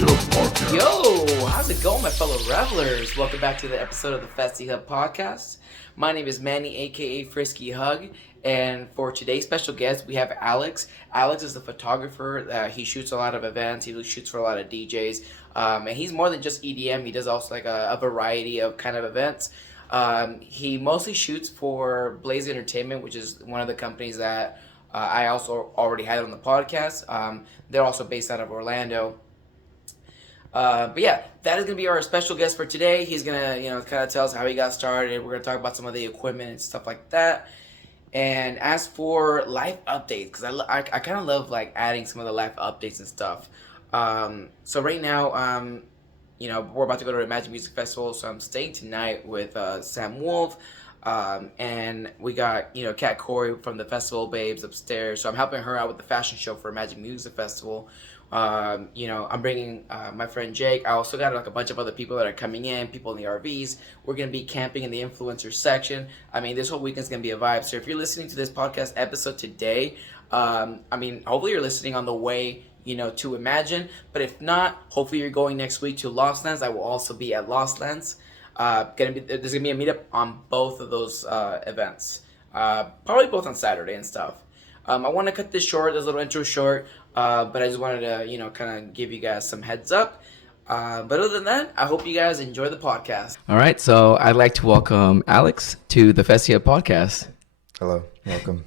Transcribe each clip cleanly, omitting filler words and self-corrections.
Hub Podcast. Yo, how's it going, my fellow revelers? Welcome back to the episode of the Festy Hub Podcast. My name is Manny, aka Frisky Hug, and for today's special guest, we have Alex. Alex is a photographer. He shoots a lot of events. He shoots for a lot of DJs, and he's more than just EDM. He does also like a variety of kind of events. He mostly shoots for Blaze Entertainment, which is one of the companies that I also already had on the podcast. They're also based out of Orlando. But yeah, that is going to be our special guest for today. He's going to, kind of tell us how he got started. We're going to talk about some of the equipment and stuff like that. And as for life updates, because I kind of love like adding some of the life updates and stuff. So right now, we're about to go to the Magic Music Festival, so I'm staying tonight with Sam Wolf. And we got, Kat Corey from the Festival Babes upstairs. So I'm helping her out with the fashion show for Magic Music Festival. I'm bringing my friend Jake. I also got like a bunch of other people that are coming in, people in the RVs. We're going to be camping in the influencer section. I mean, this whole weekend's going to be a vibe. So if you're listening to this podcast episode today, hopefully you're listening on the way, to Imagine. But if not, hopefully you're going next week to Lost Lands. I will also be at Lost Lands. There's going to be a meetup on both of those events. Probably both on Saturday and stuff. I want to cut this short, this little intro short, but I just wanted to, kind of give you guys some heads up. But other than that, I hope you guys enjoy the podcast. All right, so I'd like to welcome Alex to the Festy Hub Podcast. Hello, welcome.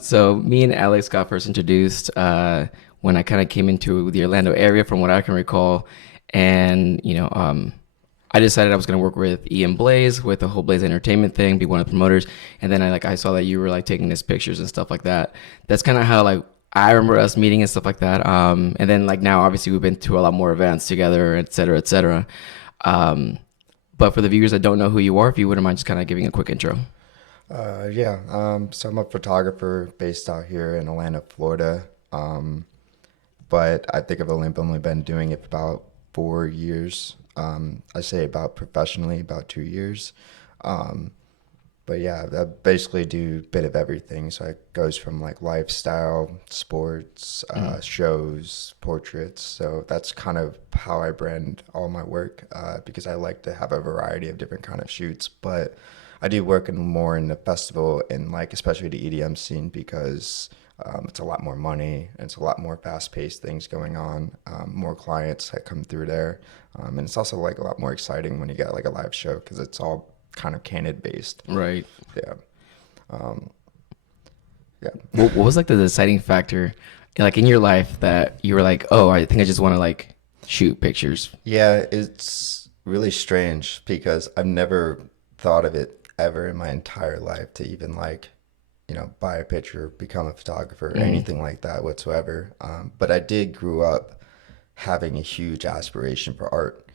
So me and Alex got first introduced when I kind of came into the Orlando area, from what I can recall, and I decided I was going to work with Ian Blaze with the whole Blaze Entertainment thing, be one of the promoters. And then I saw that you were like taking his pictures and stuff like that. That's kind of how like I remember us meeting and stuff like that. And then like now, obviously we've been to a lot more events together, et cetera, et cetera. But for the viewers that don't know who you are, if you wouldn't mind just kind of giving a quick intro. So I'm a photographer based out here in Orlando, Florida. But I think I've only been doing it for about 4 years. I say about professionally, about 2 years. But yeah, I basically do a bit of everything. So it goes from like lifestyle, sports, shows, portraits. So that's kind of how I brand all my work, because I like to have a variety of different kind of shoots. But I do work more in the festival and like especially the EDM scene, because it's a lot more money and it's a lot more fast-paced things going on, more clients that come through there, and it's also like a lot more exciting when you get like a live show because it's all kind of candid based. Right. Yeah. What was like the deciding factor like in your life that you were like, oh, I think I just want to like shoot pictures? Yeah, it's really strange because I've never thought of it ever in my entire life to even like buy a picture, become a photographer, anything like that whatsoever. But I did grow up having a huge aspiration for art.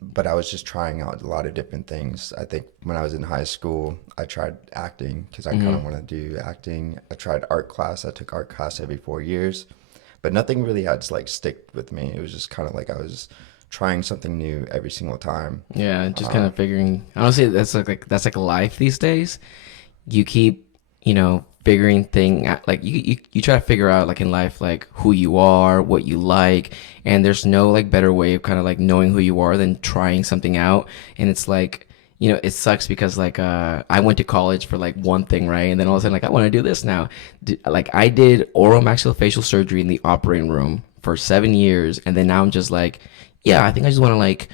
But I was just trying out a lot of different things. I think when I was in high school, I tried acting because I kind of want to do acting. I tried art class. I took art class every 4 years, but nothing really had to like stick with me. It was just kind of like I was trying something new every single time. Yeah, just kind of figuring. Honestly, that's like life these days. You keep, figuring thing out, like you try to figure out like in life, like who you are, what you like, and there's no like better way of kind of like knowing who you are than trying something out. And it's like, it sucks because like, I went to college for like one thing, right? And then all of a sudden like, I want to do this now. Like I did oral maxillofacial surgery in the operating room for 7 years. And then now I'm just like, yeah, I think I just want to like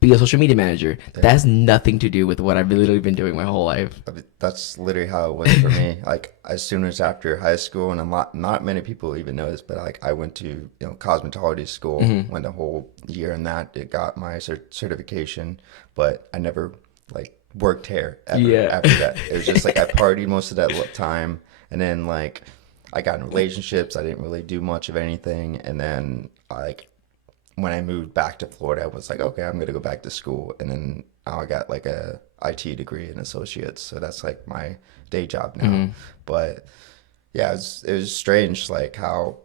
be a social media manager. That has nothing to do with what I've literally been doing my whole life. I mean, that's literally how it was for me. Like as soon as after high school, and not many people even know this, but like I went to cosmetology school, went a whole year in that. It got my certification, but I never like worked hair ever after that. It was just like I partied most of that time, and then like I got in relationships. I didn't really do much of anything, and then when I moved back to Florida, I was like, okay, I'm going to go back to school. And then now I got like a IT degree and associates. So that's like my day job now. But yeah, it was strange, like how,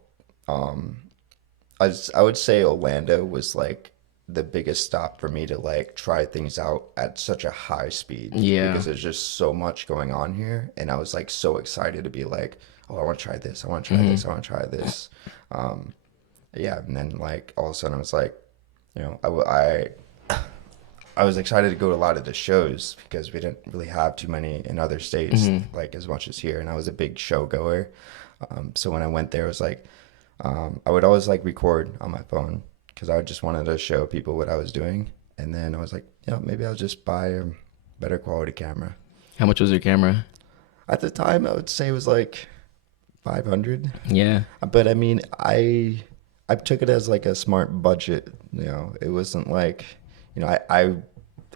I would say Orlando was like the biggest stop for me to like try things out at such a high speed. Yeah. Because there's just so much going on here. And I was like so excited to be like, oh, I want to try this. I want to try this. I want to try this. yeah, and then like all of a sudden I was like, you know, I was excited to go to a lot of the shows because we didn't really have too many in other states, like as much as here. And I was a big show goer. So when I went there, it was like, I would always like record on my phone because I just wanted to show people what I was doing. And then I was like, you know, maybe I'll just buy a better quality camera. How much was your camera? At the time, I would say it was like 500. Yeah. But I mean, I took it as like a smart budget. You know, it wasn't like, you know, I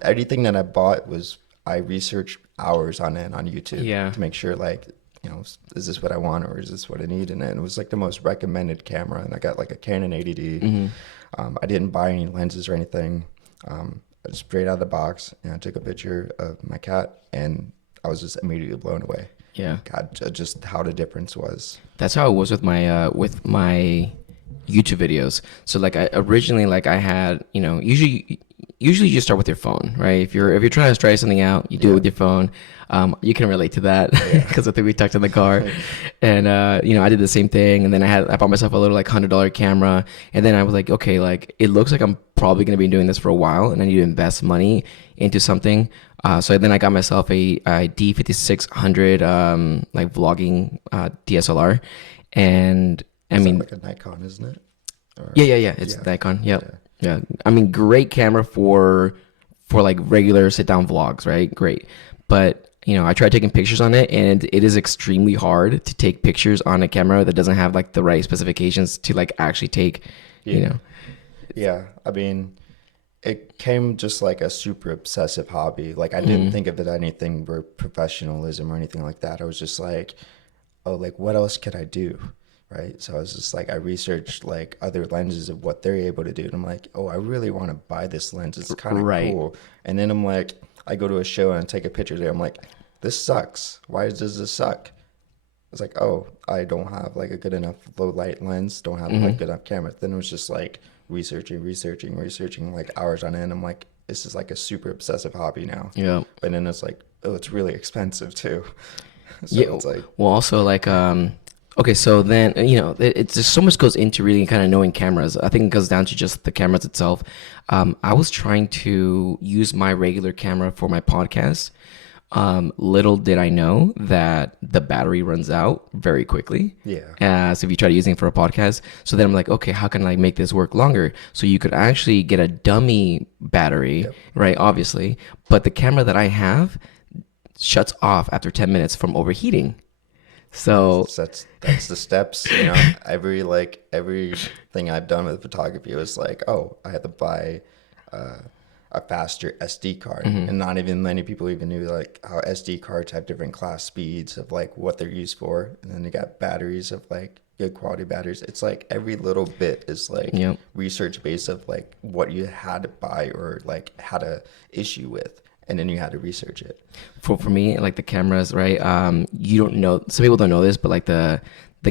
everything that I bought was I researched hours on it on YouTube to make sure like, you know, is this what I want or is this what I need? And then it was like the most recommended camera, and I got like a Canon 80D. I didn't buy any lenses or anything. Straight out of the box, and I took a picture of my cat, and I was just immediately blown away. Yeah, God, just how the difference was. That's how it was with my YouTube videos. So like I originally, like I had, you know, usually you start with your phone, right? If you're trying to try something out, you do it with your phone. You can relate to that because I think we talked in the car, and you know, I did the same thing. And then I bought myself a little like $100 camera, and then I was like, okay, like it looks like I'm probably gonna be doing this for a while, and I need to invest money into something. So then I got myself a D5600 like vlogging DSLR, and I mean, like a Nikon, isn't it? Or, yeah. It's Nikon. Yep. Yeah. I mean, great camera for like regular sit down vlogs, right? Great. But you know, I tried taking pictures on it, and it is extremely hard to take pictures on a camera that doesn't have like the right specifications to like actually take, you know. Yeah. I mean, it came just like a super obsessive hobby. Like I didn't think of it anything for professionalism or anything like that. I was just like, oh, like what else could I do? Right. So I was just like, I researched like other lenses of what they're able to do. And I'm like, oh, I really want to buy this lens. It's kind of cool. And then I'm like, I go to a show and I take a picture there. I'm like, this sucks. Why does this suck? It's like, oh, I don't have like a good enough low light lens. Don't have like good enough camera. Then it was just like researching like hours on end. I'm like, this is like a super obsessive hobby now. Yeah. But then it's like, oh, it's really expensive too. So it's like, well, also like, okay, so then, you know, it's just so much goes into really kind of knowing cameras. I think it goes down to just the cameras itself. I was trying to use my regular camera for my podcast. Little did I know that the battery runs out very quickly. Yeah. So if you try to use it for a podcast, so then I'm like, okay, how can I make this work longer? So you could actually get a dummy battery, right? Obviously, but the camera that I have shuts off after 10 minutes from overheating. So that's the steps, you know. Everything I've done with photography was like, oh, I had to buy a faster SD card, and not even many people even knew like how SD cards have different class speeds of like what they're used for, and then they got batteries of like good quality batteries. It's like every little bit is like research based of like what you had to buy or like had a issue with. And then you had to research it. For me, like the cameras, right? You don't know. Some people don't know this, but like the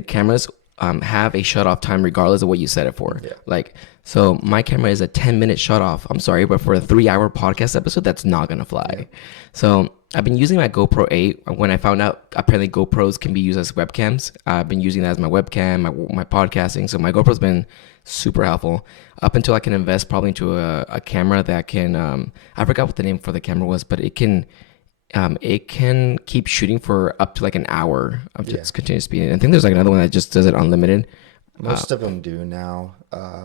cameras have a shut off time regardless of what you set it for. Yeah. Like, so my camera is a 10-minute shut off. I'm sorry, but for a 3-hour podcast episode, that's not gonna fly. Yeah. So I've been using my GoPro 8. When I found out apparently GoPros can be used as webcams, I've been using that as my webcam, my podcasting. So my GoPro's been super helpful up until I can invest probably into a camera that can, I forgot what the name for the camera was, but it can keep shooting for up to like an hour of just continuous speed. I think there's like another one that just does it unlimited. Most of them do now.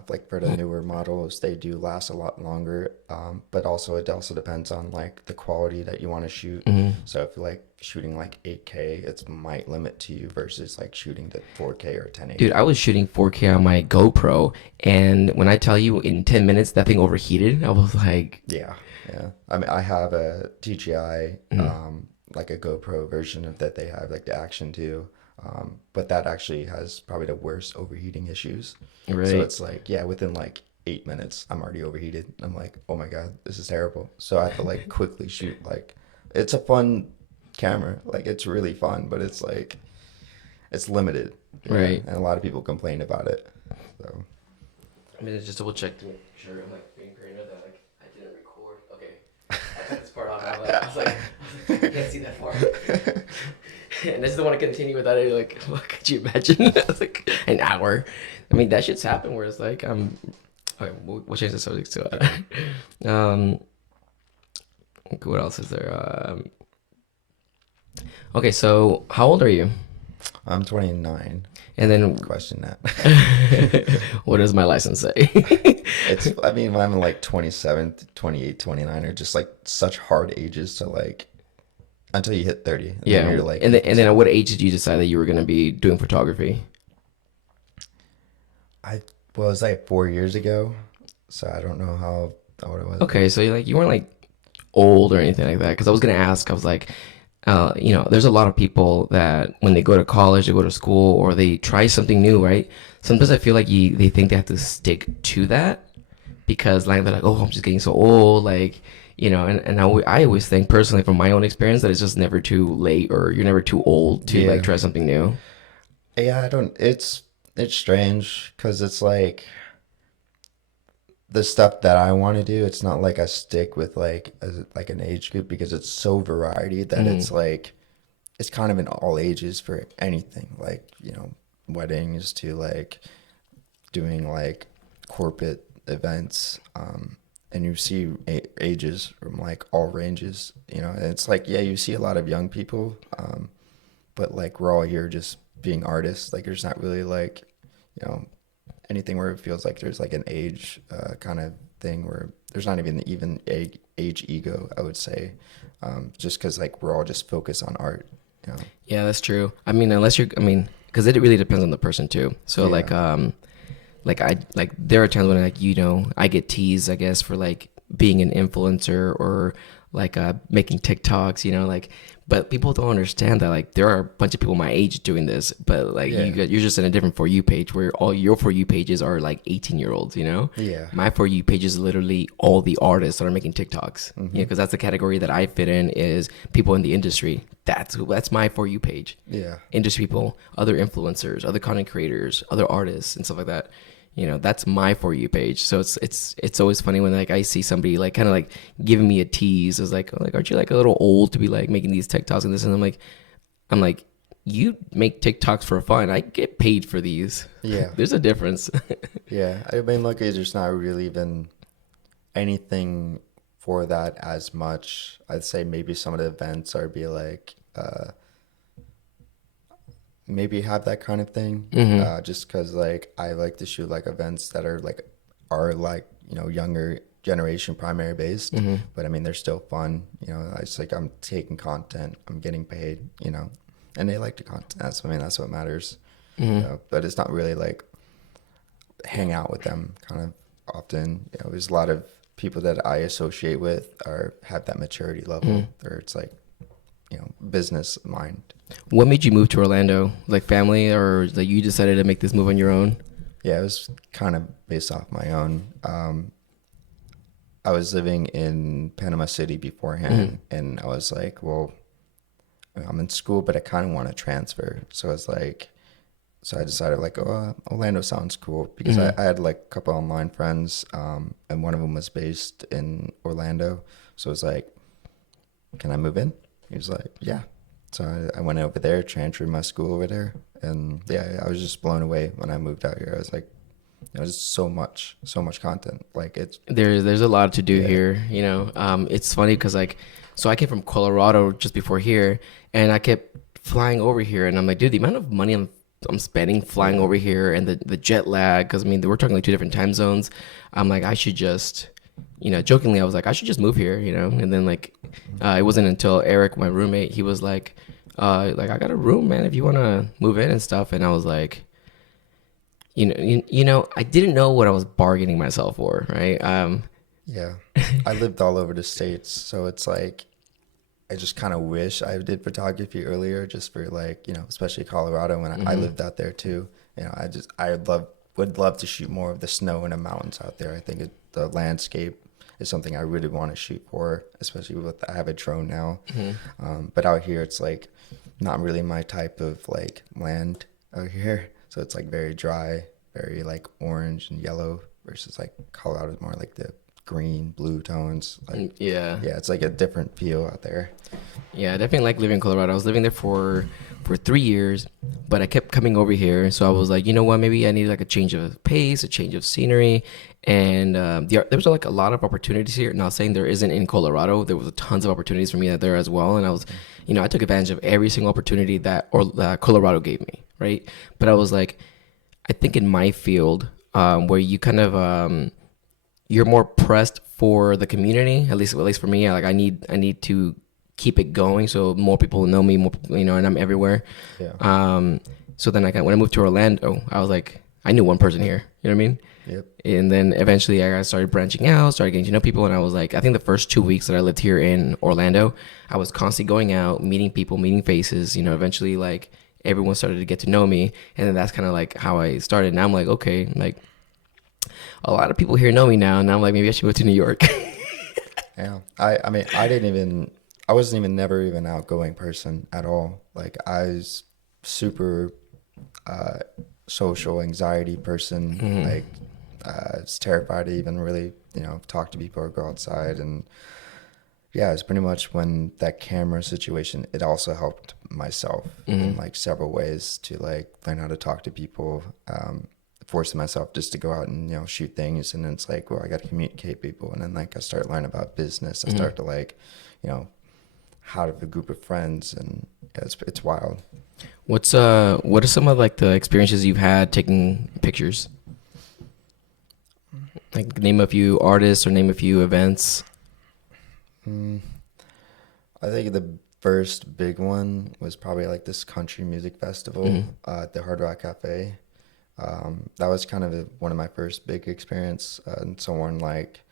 Like for the newer models, they do last a lot longer. But also it also depends on like the quality that you want to shoot. So if you're like shooting like 8K, it might limit to you versus like shooting to 4K or 1080. Dude, I was shooting 4K on my GoPro, and when I tell you in 10 minutes that thing overheated, I was like, yeah. I mean, I have a DJI, like a GoPro version of that they have, like the Action 2. But that actually has probably the worst overheating issues. Right. So it's like, within like 8 minutes, I'm already overheated. I'm like, oh my God, this is terrible. So I have to like quickly shoot. Like, it's a fun camera. Like, it's really fun, but it's like, it's limited. Right. And a lot of people complain about it. So. I mean, just double check to make sure I'm like being paranoid that like I didn't record. Okay. cut this part off. I was like, I can't see that far. And I just don't want to continue without it. Like, what could you imagine? It's like an hour. I mean, that shit's happened where it's like, okay, we'll change the subject to what else is there? Okay, so how old are you? I'm 29. And then Question that. what does my license say? I mean, I'm like 27, 28, 29 are just like such hard ages to like until you hit 30. And Yeah. then you're like, and then at what age did you decide that you were going to be doing photography? it was like 4 years ago. So I don't know how old I was. Okay, so you weren't like old or anything like that. Because I was going to ask, I was like, there's a lot of people that when they go to college, they go to school, or they try something new, right? Sometimes I feel like they think they have to stick to that because like they're like, oh, I'm just getting so old, like, and I always think personally from my own experience that it's just never too late or you're never too old to like try something new. Yeah, it's strange because it's like the stuff that I want to do, it's not like I stick with like an age group because it's so variety that it's like it's kind of in all ages for anything, like weddings to like doing like corporate events, and you see ages from like all ranges, and it's like you see a lot of young people, but like we're all here just being artists. Like there's not really like anything where it feels like there's like an age kind of thing where there's not even age ego, I would say, just because like we're all just focused on art. Yeah, that's true. I mean, because it really depends on the person too. So like there are times when like I get teased, I guess, for like being an influencer or like making TikToks, like, but people don't understand that like there are a bunch of people my age doing this, but like you're just in a different For You page where all your For You pages are like 18-year-olds, Yeah. My For You page is literally all the artists that are making TikToks, because that's the category that I fit in is people in the industry. That's my For You page. Yeah. Industry people, other influencers, other content creators, other artists and stuff like that. That's my For You page. So it's always funny when like I see somebody like kind of like giving me a tease. It's like, aren't you like a little old to be like making these TikToks and this? And I'm like, you make TikToks for fun. I get paid for these. Yeah. There's a difference. Yeah. I mean, look, there's not really been anything for that as much. I'd say maybe some of the events are be like, maybe have that kind of thing, just because like I like to shoot like events that are like younger generation primary based, but I mean they're still fun. It's like I'm taking content, I'm getting paid, and they like the content. That's what matters. But it's not really like hang out with them kind of often. There's a lot of people that I associate with have that maturity level, or it's like business mind. What made you move to Orlando? Like family, or like you decided to make this move on your own? Yeah, it was kind of based off my own. I was living in Panama City beforehand, and I was like, well, I'm in school, but I kind of want to transfer. So I decided like, oh, Orlando sounds cool because I had like a couple online friends, and one of them was based in Orlando. So I was like, can I move in? He was like, yeah. So I went over there, transferred my school over there, and yeah, I was just blown away when I moved out here. I was like, there's so much content. Like there's a lot to do here. It's funny because like, so I came from Colorado just before here, and I kept flying over here, and I'm like, dude, the amount of money I'm spending flying over here, and the jet lag, because I mean we're talking like 2 different time zones. I'm like, I should just. Jokingly, I was like, I should just move here, and then like, it wasn't until Eric, my roommate, he was like, I got a room, man, if you want to move in and stuff. And I was like, I didn't know what I was bargaining myself for, right? Yeah, I lived all over the States, so it's like, I just kind of wish I did photography earlier, just for like, especially Colorado when I lived out there too. Would love to shoot more of the snow and the mountains out there. I think the landscape is something I really want to shoot for, especially I have a drone now. But out here, it's like not really my type of like land out here. So it's like very dry, very like orange and yellow versus like Colorado is more like the green, blue tones. Like, Yeah. yeah, it's like a different feel out there. Yeah, I definitely like living in Colorado. I was living there for 3 years, but I kept coming over here. So I was like, you know what? Maybe I need like a change of pace, a change of scenery, and there was like a lot of opportunities here. Not saying there isn't in Colorado. There was tons of opportunities for me there as well, and I was, I took advantage of every single opportunity that Colorado gave me, right? But I was like, I think in my field, where you kind of you're more pressed for the community. At least for me, like I need to keep it going so more people know me, more and I'm everywhere. Yeah. So then when I moved to Orlando, I was like, I knew one person here. You know what I mean? Yep. And then eventually I started branching out, started getting to know people, and I was like, I think the first 2 weeks that I lived here in Orlando, I was constantly going out, meeting people, meeting faces. Eventually like everyone started to get to know me, and then that's kind of like how I started. Now I'm like, okay, like a lot of people here know me now, and I'm like, maybe I should move to New York. Yeah. I mean, I wasn't even never even outgoing person at all. Like I was super social anxiety person. Like I was terrified to even really, talk to people or go outside. And yeah, it's pretty much when that camera situation, it also helped myself in like several ways to like learn how to talk to people, forcing myself just to go out and shoot things. And then it's like, well, I got to communicate people. And then like I start learning about business. I start to like, how to have a group of friends, and yeah, it's wild. What are some of like the experiences you've had taking pictures? Like name a few artists or name a few events. I think the first big one was probably like this country music festival at the Hard Rock Cafe. That was kind of one of my first big experience. And someone like,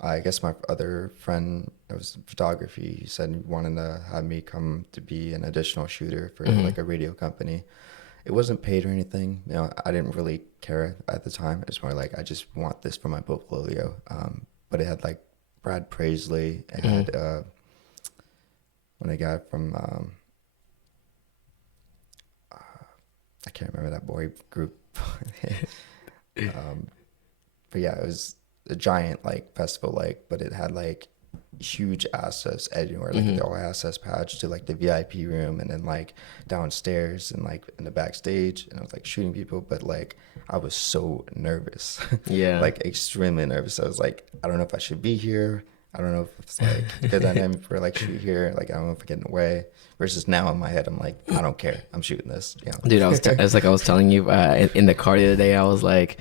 I guess my other friend, it was photography, he said he wanted to have me come to be an additional shooter for like a radio company. It wasn't paid or anything. I didn't really care at the time. It's more like, I just want this for my portfolio. But it had like Brad Paisley and had when a guy from, I can't remember that boy group. But yeah, it was a giant like festival, like, but it had like huge access everywhere, like the all access patch to like the VIP room, and then like downstairs and like in the backstage, and I was like shooting people, but like I was so nervous. Yeah. Like extremely nervous. I was like, I don't know if I should be here. I don't know if it's like good dynamic for like shoot here. Like I don't know if I get in the way. Versus now in my head, I'm like, I don't care. I'm shooting this. Dude, I was telling you in the car the other day, I was like,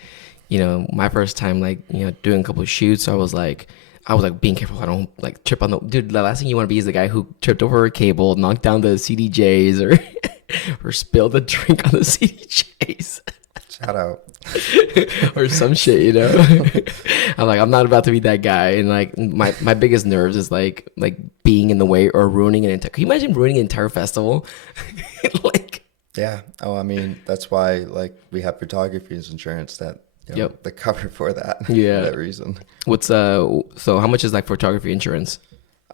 my first time like doing a couple of shoots, I was like being careful I don't like trip on the dude. The last thing you want to be is the guy who tripped over a cable, knocked down the CDJs, or spilled a drink on the CDJs. Shout out. Or some shit, I'm like, I'm not about to be that guy. And like my biggest nerves is like being in the way or ruining an entire. Can you imagine ruining an entire festival? Like, yeah. Oh, I mean, that's why like we have photography as insurance that the cover for that. Yeah. For that reason. So how much is like photography insurance?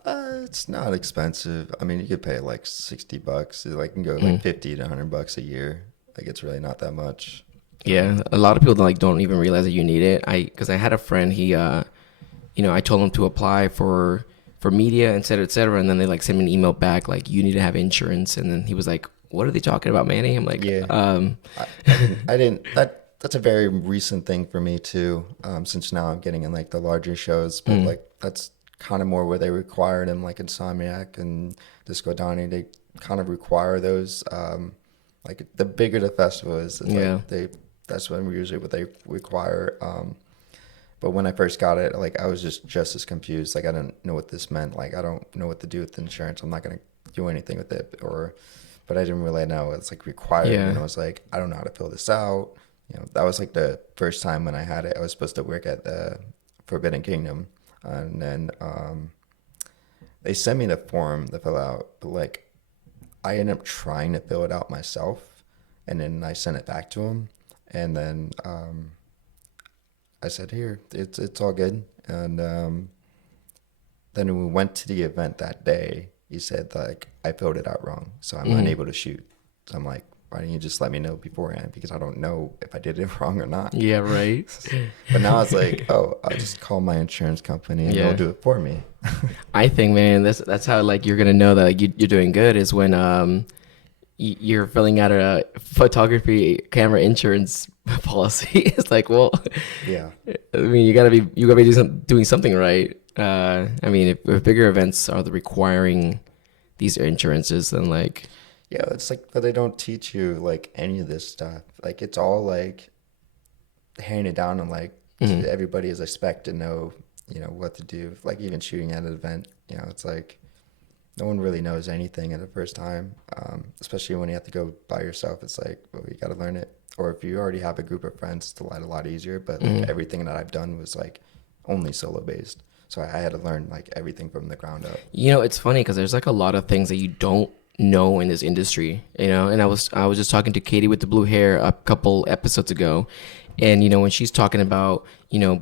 It's not expensive. I mean, you could pay like $60. It like can go like $50 to $100 a year. Like it's really not that much. Yeah, a lot of people don't even realize that you need it. Because I had a friend, he, I told him to apply for media, et cetera, and then they like sent me an email back like, you need to have insurance, and then he was like, what are they talking about, Manny? I'm like, yeah, I didn't. That's a very recent thing for me too. Since now I'm getting in like the larger shows, but like that's kind of more where they require them, like Insomniac and Disco Donnie. They kind of require those. Like the bigger the festival is, like that's when what they require. But when I first got it, like I was just as confused. Like I didn't know what this meant. Like I don't know what to do with insurance. I'm not gonna do anything with it. But I didn't really know it's like required. Yeah. And I was like, I don't know how to fill this out. That was like the first time when I had it. I was supposed to work at the Forbidden Kingdom, and then they sent me the form to fill out. But like I ended up trying to fill it out myself, and then I sent it back to him. And then I said, here, it's all good. And then when we went to the event that day, he said, like, I filled it out wrong, so I'm unable to shoot. So I'm like, why didn't you just let me know beforehand? Because I don't know if I did it wrong or not. Yeah, right. But now it's like, oh, I'll just call my insurance company and they'll do it for me. I think, man, that's how like you're gonna know that like, you're doing good is when you're filling out a photography camera insurance policy. It's like, well, Yeah. I mean, you gotta be doing something right. I mean, if bigger events are the requiring these insurances, then like, Yeah, it's like, but they don't teach you like any of this stuff. Like it's all like handed down and like everybody is expected to know, what to do. Like even shooting at an event, it's like no one really knows anything at the first time. Especially when you have to go by yourself. It's like, well, you got to learn it. Or if you already have a group of friends, it's a lot easier. But like everything that I've done was like only solo based. So I had to learn like everything from the ground up. it's funny because there's like a lot of things that you don't know in this industry, and I was just talking to Katie with the blue hair a couple episodes ago, and when she's talking about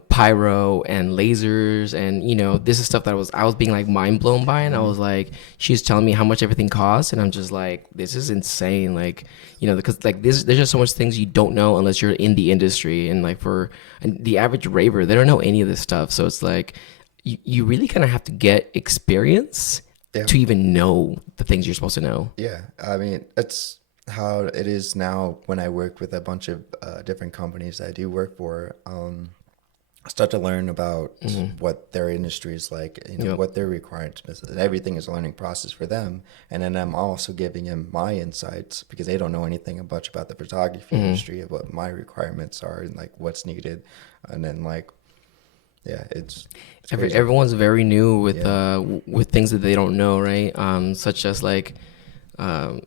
pyro and lasers and this is stuff that I was being like mind blown by, and I was like, she's telling me how much everything costs, and I'm just like, this is insane, like because like there's just so much things you don't know unless you're in the industry, and like for the average raver, they don't know any of this stuff, so it's like you really kind of have to get experience to even know the things you're supposed to know. Yeah, I mean, it's how it is now when I work with a bunch of different companies that I do work for. I start to learn about what their industry is like, what their requirements is. Everything is a learning process for them. And then I'm also giving them my insights because they don't know anything much about the photography industry, of what my requirements are and like what's needed. And then like, yeah, it's everyone's very new with things that they don't know, right? Such as like I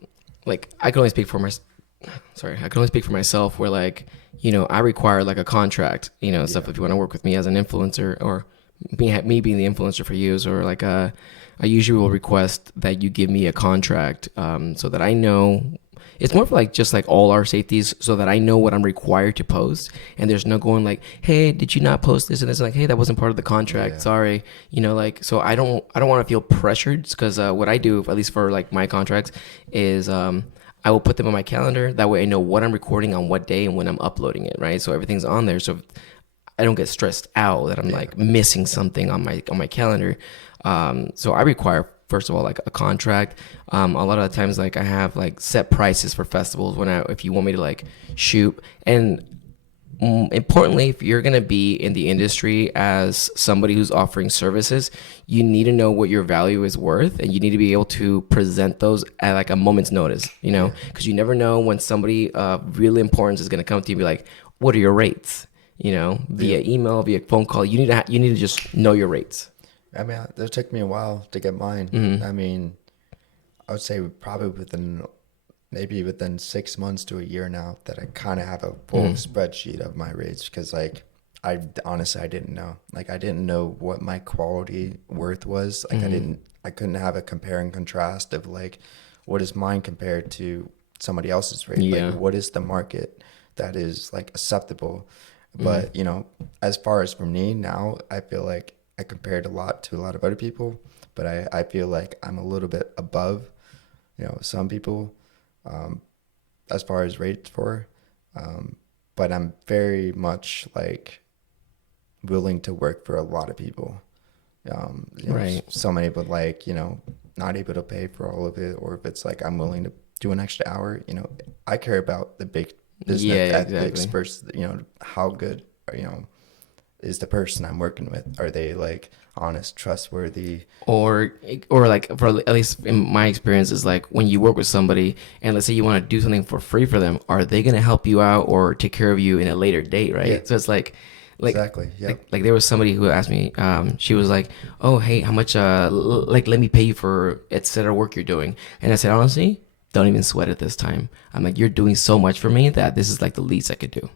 can only speak for myself where like I require like a contract, stuff if you want to work with me as an influencer, or me being the influencer for you, or like I usually will request that you give me a contract so that I know. It's more of like just like all our safeties, so that I know what I'm required to post, and there's no going like, hey, did you not post this and this? Like, hey, that wasn't part of the contract. Sorry, like, so I don't want to feel pressured, because what I do, at least for like my contracts, is I will put them on my calendar. That way, I know what I'm recording on what day and when I'm uploading it. Right, so everything's on there, so I don't get stressed out that I'm like missing something on my calendar. So I require, first of all, like a contract. A lot of the times, like I have like set prices for festivals if you want me to like shoot. And importantly, if you're gonna be in the industry as somebody who's offering services, you need to know what your value is worth, and you need to be able to present those at like a moment's notice. Because you never know when somebody really important is gonna come to you and be like, "What are your rates?" Via email, via phone call. You need to just know your rates. I mean, it took me a while to get mine. I mean, I would say probably within 6 months to a year now that I kind of have a full spreadsheet of my rates, because like I didn't know. Like I didn't know what my quality worth was. Like I couldn't have a compare and contrast of like what is mine compared to somebody else's rate. Yeah. Like what is the market that is like acceptable. But as far as for me now, I feel like I compared a lot to a lot of other people, but I feel like I'm a little bit above, some people, as far as rates for, but I'm very much like willing to work for a lot of people. Right. So many, but like, not able to pay for all of it, or if it's like I'm willing to do an extra hour, I care about the big business ethics first, how good, is the person I'm working with? Are they like honest, trustworthy? Or like, for at least in my experience, is like when you work with somebody and let's say you want to do something for free for them, are they going to help you out or take care of you in a later date, right? Yeah. So it's like exactly. Yeah. Like there was somebody who asked me, she was like, oh, hey, how much, like, let me pay you for etc. work you're doing. And I said, honestly, don't even sweat it this time. I'm like, you're doing so much for me that this is like the least I could do.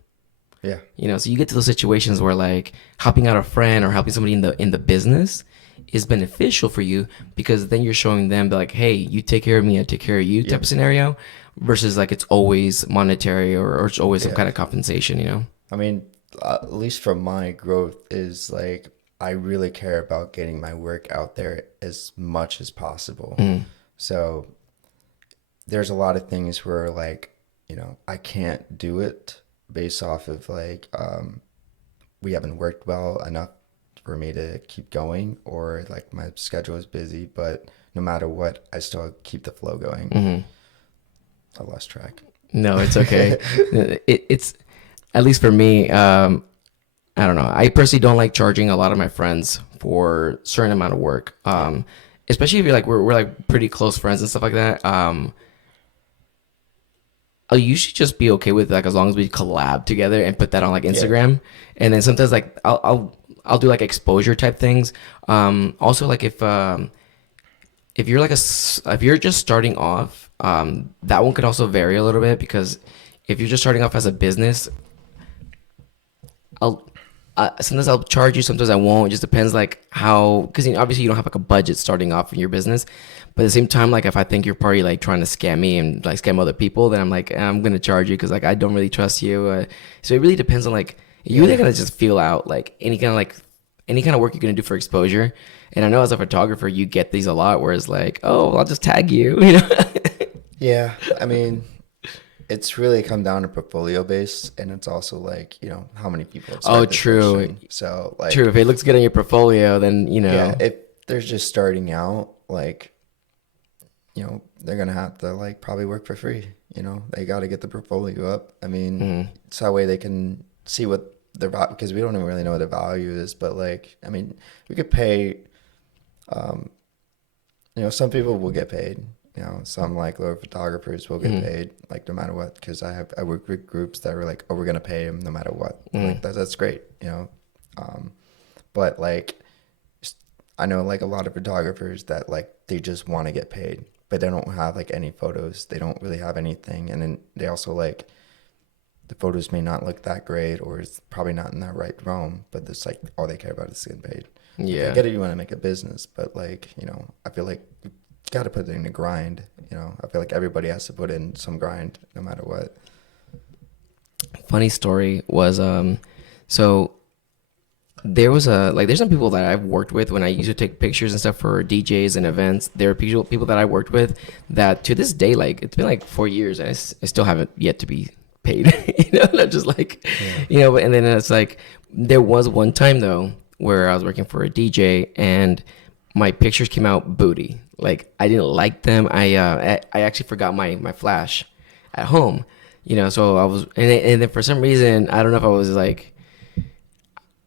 Yeah. So you get to those situations where like helping out a friend or helping somebody in the business is beneficial for you, because then you're showing them like, hey, you take care of me, I take care of you type of scenario, versus like it's always monetary or it's always some kind of compensation, I mean, at least from my growth is like, I really care about getting my work out there as much as possible. So there's a lot of things where like I can't do it based off of like we haven't worked well enough for me to keep going, or like my schedule is busy, but no matter what, I still keep the flow going. I lost track. No, it's okay. It's at least for me. I don't know. I personally don't like charging a lot of my friends for a certain amount of work. Especially if you're like we're like pretty close friends and stuff like that. I'll usually just be okay with like as long as we collab together and put that on like Instagram. And then sometimes like I'll do like exposure type things. Also like if you're like if you're just starting off, that one could also vary a little bit, because if you're just starting off as a business, sometimes I'll charge you, sometimes I won't. It just depends like how, because obviously you don't have like a budget starting off in your business, but at the same time, like if I think you're probably like trying to scam me and like scam other people, then I'm like, I'm gonna charge you because like I don't really trust you. So it really depends on like you're really gonna just feel out like any kind of work you're gonna do for exposure. And I know as a photographer, you get these a lot, where it's like, oh, I'll just tag you, you know? Yeah, I mean, it's really come down to portfolio based, and it's also like, how many people have started this true. person. So like, True. If it looks good on your portfolio, then yeah, if they're just starting out, like, they're gonna have to like probably work for free. They got to get the portfolio up. I mean, it's that way they can see what their value, because we don't even really know what their value is. But like, I mean, we could pay. Some people will get paid. Some like lower photographers will get paid, like no matter what, because I work with groups that are like, oh, we're gonna pay them no matter what. Like that's great, but like I know like a lot of photographers that like they just want to get paid, but they don't have like any photos. They don't really have anything, and then they also like the photos may not look that great, or it's probably not in that right realm, but it's like all they care about is getting paid. Yeah, like, I get it, you want to make a business, but like I feel like you got to put it in the grind. I feel like everybody has to put in some grind no matter what. Funny story was so there was there's some people that I've worked with when I used to take pictures and stuff for DJs and events. There are people that I worked with that to this day, like it's been like 4 years and I still haven't yet to be paid. I'm just like, but, and then it's like, there was one time though where I was working for a DJ and my pictures came out booty. Like I didn't like them. I actually forgot my flash at home, so I was, and then for some reason, I don't know if I was like,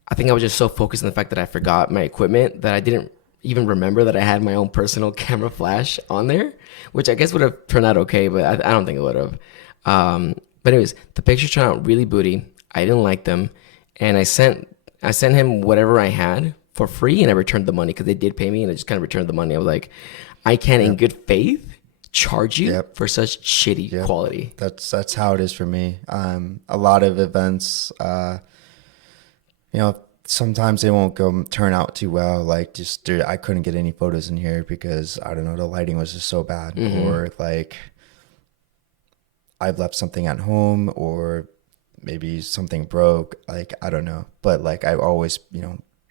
I think I was just so focused on the fact that I forgot my equipment that I didn't even remember that I had my own personal camera flash on there, which I guess would have turned out okay, but I don't think it would have. But anyways, the pictures turned out really booty. I didn't like them, and I sent him whatever I had for free, and I returned the money because they did pay me, and I just kind of returned the money. I was like, I can't in good faith charge you for such shitty quality. That's how it is for me. A lot of events, sometimes they won't turn out too well. Like I couldn't get any photos in here because I don't know, the lighting was just so bad, or like I've left something at home, or maybe something broke. Like I don't know, but like I always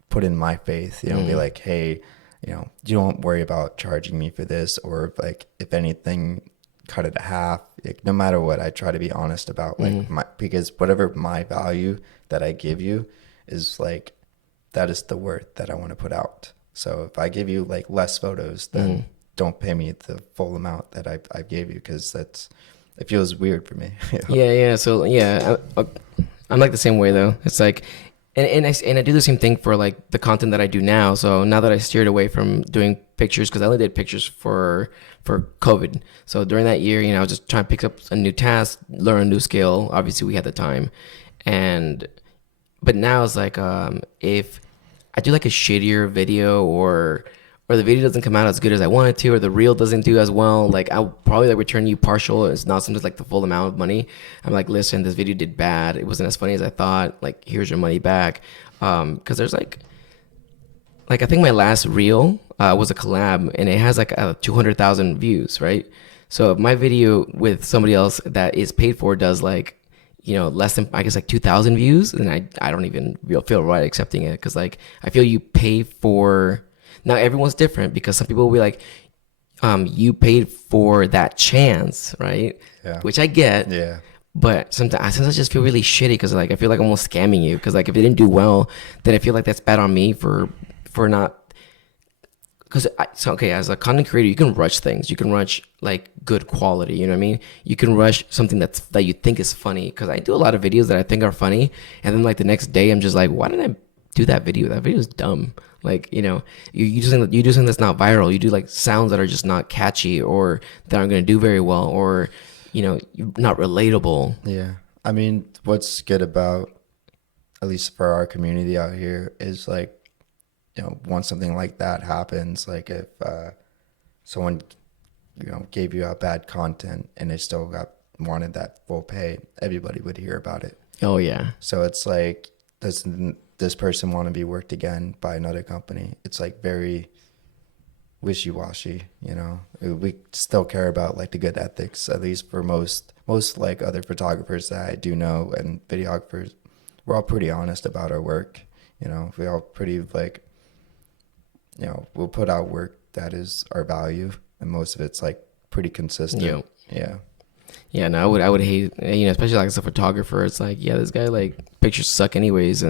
put in my faith, be like, hey, you don't worry about charging me for this, or like if anything, cut it in half. Like, no matter what, I try to be honest about like because whatever my value that I give you is like, that is the worth that I want to put out. So if I give you like less photos, then don't pay me the full amount that I gave you, because it feels weird for me. Yeah. So I'm like the same way though. It's like, and I do the same thing for like the content that I do now. So now that I steered away from doing pictures, because I only did pictures for COVID. So during that year, I was just trying to pick up a new task, learn a new skill. Obviously, we had the time, but now it's like if I do like a shittier video, or the video doesn't come out as good as I want it to, or the reel doesn't do as well, like I'll probably like return you partial. It's not sometimes like the full amount of money. I'm like, listen, this video did bad. It wasn't as funny as I thought. Like, here's your money back. Because there's like I think my last reel was a collab, and it has like 200,000 views, right? So if my video with somebody else that is paid for does like, less than, I guess, like 2,000 views, then I don't even feel right accepting it, because like I feel you pay for. Now everyone's different, because some people will be like, you paid for that chance, right? Yeah. Which I get. Yeah. But sometimes I just feel really shitty because like I feel like I'm almost scamming you because like if it didn't do well, then I feel like that's bad on me for not. Because okay, as a content creator, you can rush things. You can rush like good quality. You know what I mean? You can rush something that you think is funny. Because I do a lot of videos that I think are funny, and then like the next day, I'm just like, why didn't I do that video? That video is dumb. Like you do something that's not viral. You do like sounds that are just not catchy or that aren't going to do very well or not relatable. Yeah. I mean, what's good about, at least for our community out here, is like, once something like that happens, like if someone, gave you out bad content and they still wanted that full pay, everybody would hear about it. Oh yeah. So it's like, does this person want to be worked again by another company? It's like very wishy-washy, we still care about like the good ethics, at least for most like other photographers that I do know and videographers. We're all pretty honest about our work. We all pretty like, we'll put out work that is our value, and most of it's like pretty consistent. Yeah, no, I would hate, especially like as a photographer, it's like, yeah, this guy like pictures suck anyways,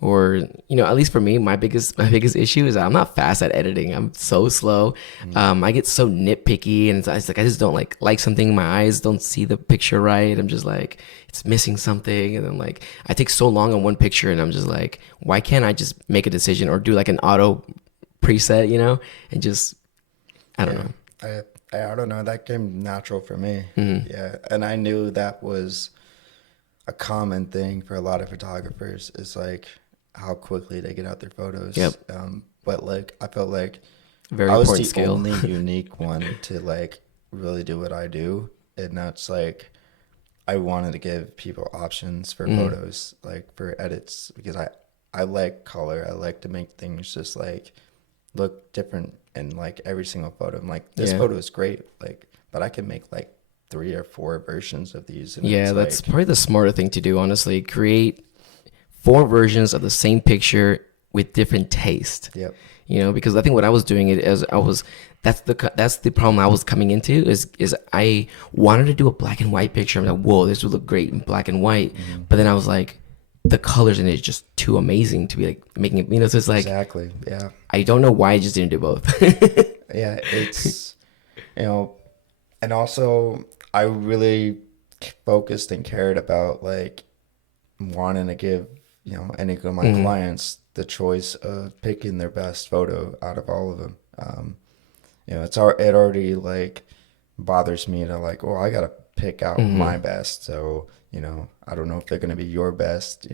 or at least for me, my biggest issue is I'm not fast at editing. I'm so slow. I get so nitpicky, and it's like I just don't like something. My eyes don't see the picture right. I'm just like, it's missing something, and then like I take so long on one picture, and I'm just like, why can't I just make a decision or do like an auto preset, and just I don't know. I don't know. That came natural for me. Yeah, and I knew that was a common thing for a lot of photographers. Is like how quickly they get out their photos. Yep. But like I felt like Very I was important the skill. only unique one to like really do what I do, and that's like I wanted to give people options for photos, like for edits, because I like color. I like to make things just like look different in like every single photo. I'm like, this photo is great, like, but I can make like 3 or 4 versions of these. And that's probably the smarter thing to do, honestly. Create 4 versions of the same picture with different taste. Yep. Because I think what I was doing that's the problem I was coming into is I wanted to do a black and white picture. I'm like, whoa, this would look great in black and white. But then I was like, the colors in it is just too amazing to be like making it, so it's like, exactly. Yeah. I don't know why I just didn't do both. Yeah. It's, and also I really focused and cared about like wanting to give, any of my clients the choice of picking their best photo out of all of them. It already like bothers me to like, I got to pick out my best. So, I don't know if they're going to be your best,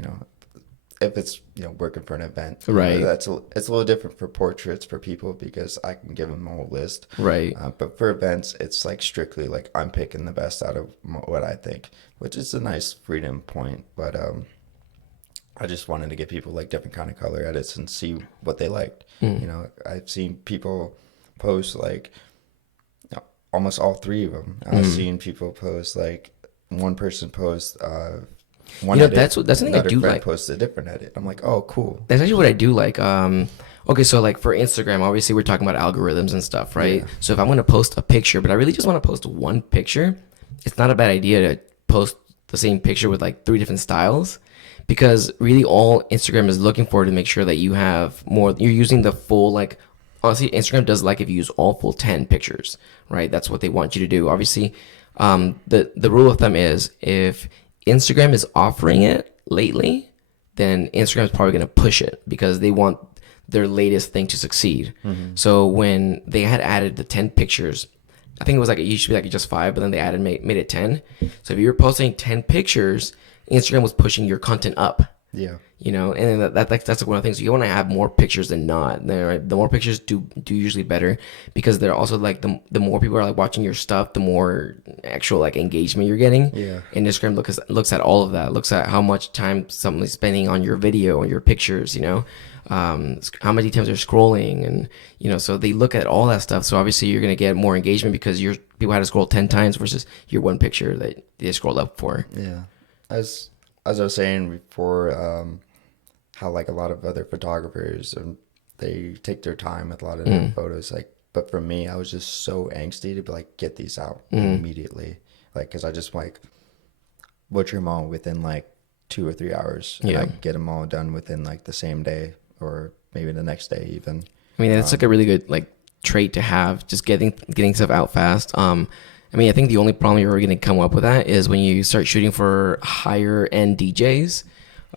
if it's, working for an event. Right. It's a little different for portraits for people because I can give them a whole list. Right. But for events, it's like strictly like I'm picking the best out of what I think, which is a nice freedom point. But I just wanted to give people like different kind of color edits and see what they liked. I've seen people post like almost all 3 of them. I've seen people post like one person post one edit, that's something I do like. Post a different edit. I'm like, oh, cool. That's actually what I do like. Okay, so like for Instagram, obviously we're talking about algorithms and stuff, right? Yeah. So if I want to post a picture, but I really just want to post one picture, it's not a bad idea to post the same picture with like 3 different styles, because really all Instagram is looking for to make sure that you have more. You're using the full like. Honestly, Instagram does like if you use all full 10 pictures, right? That's what they want you to do. Obviously, the rule of thumb is if Instagram is offering it lately, then Instagram is probably going to push it because they want their latest thing to succeed. So when they had added the 10 pictures, I think it was like it used to be like just 5, but then they added made it 10. So if you were posting 10 pictures, Instagram was pushing your content up. Yeah. And that's one of the things. You want to have more pictures than not. The more pictures do usually better, because they're also like the more people are like watching your stuff, the more actual like engagement you're getting. Yeah. And Instagram looks at all of that. Looks at how much time someone's spending on your video or your pictures. How many times they're scrolling, and so they look at all that stuff. So obviously you're gonna get more engagement because people had to scroll 10 times versus your one picture that they scrolled up for. Yeah. As I was saying before, how like a lot of other photographers, they take their time with a lot of their photos. Like But for me, I was just so angsty to be like, get these out immediately. Like, because I just like butcher them all within like 2 or 3 hours. And I get them all done within like the same day or maybe the next day even. I mean, that's like a really good like trait to have, just getting stuff out fast. I mean, I think the only problem you're going to come up with that is when you start shooting for higher end DJs.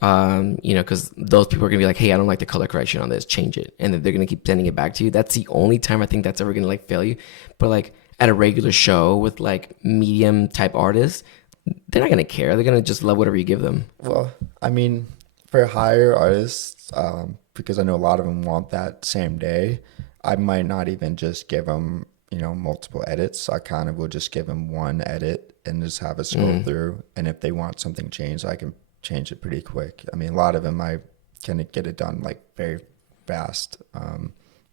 You know, because those people are gonna be like, hey, I don't like the color correction on this, change it, and then they're gonna keep sending it back to you. That's the only time I think that's ever gonna like fail you. But like at a regular show with like medium type artists, they're not gonna care. They're gonna just love whatever you give them. Well, I mean, for higher artists, because I know a lot of them want that same day, I might not even just give them, you know, multiple edits. I kind of will just give them one edit and just have it scroll through. And if they want something changed, I can change it pretty quick. I mean, a lot of them I can get it done like very fast,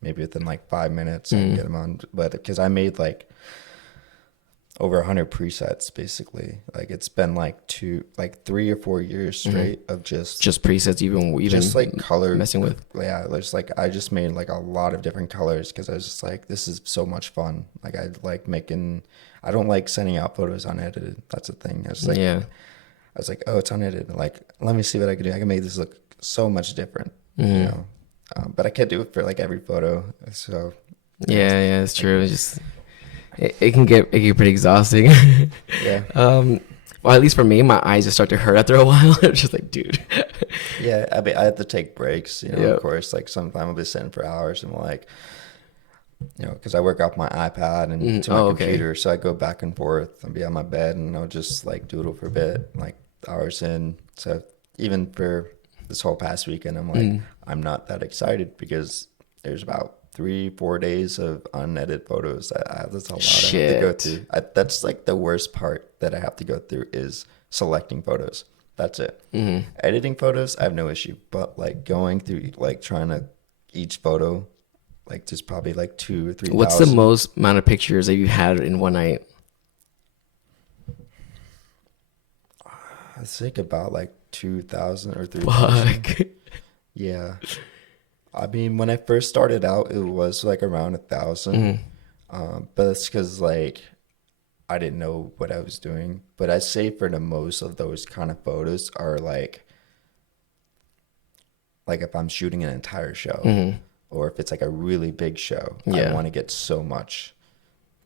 maybe within like 5 minutes and get them on. But because I made like over 100 presets basically, like it's been like 3 or 4 years straight of just presets, even just like color messing with. Yeah, there's like I just made like a lot of different colors because I was just like, this is so much fun. Like I like making. I don't like sending out photos unedited. That's the thing. I was like, I was like, oh, it's unedited. Like, let me see what I can do. I can make this look so much different, you know. But I can't do it for like every photo. So Yeah, it's true. It's just it can get pretty exhausting. yeah. Well, at least for me, my eyes just start to hurt after a while. I'm just like, dude. Yeah, I mean, I have to take breaks. You know, of course. Like sometimes I'll be sitting for hours and like, you know, because I work off my iPad and to my computer, so I go back and forth and be on my bed and I'll just like doodle for a bit, like hours in. So even for this whole past weekend, I'm like, I'm not that excited because there's about 3-4 days of unedited photos. That's a lot I have to go through. That's like the worst part that I have to go through is selecting photos. That's it. Editing photos, I have no issue, but like going through, like trying to each photo, like there's probably like 2,000 or 3,000. What's the most amount of pictures that you had in one night? I think about like 2,000 or 3,000. Fuck. Yeah. I mean, when I first started out, it was like around 1,000. But it's because like I didn't know what I was doing. But I say for the most of those kind of photos are like if I'm shooting an entire show or if it's like a really big show, I want to get so much.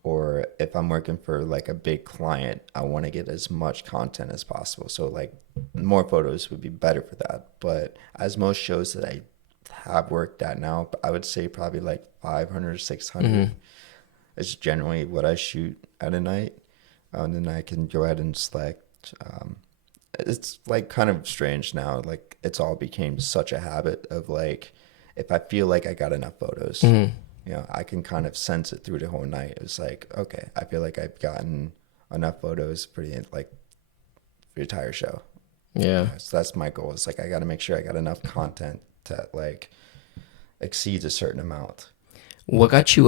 Or if I'm working for like a big client, I want to get as much content as possible. So like more photos would be better for that. But as most shows that I have worked at now, I would say probably like 500, 600 is generally what I shoot at a night. And then I can go ahead and select. It's like kind of strange now. Like it's all became such a habit of like, if I feel like I got enough photos, you know, I can kind of sense it through the whole night. It's like, okay, I feel like I've gotten enough photos for the entire show. Yeah. So that's my goal. It's like, I got to make sure I got enough content that like exceeds a certain amount. What got you,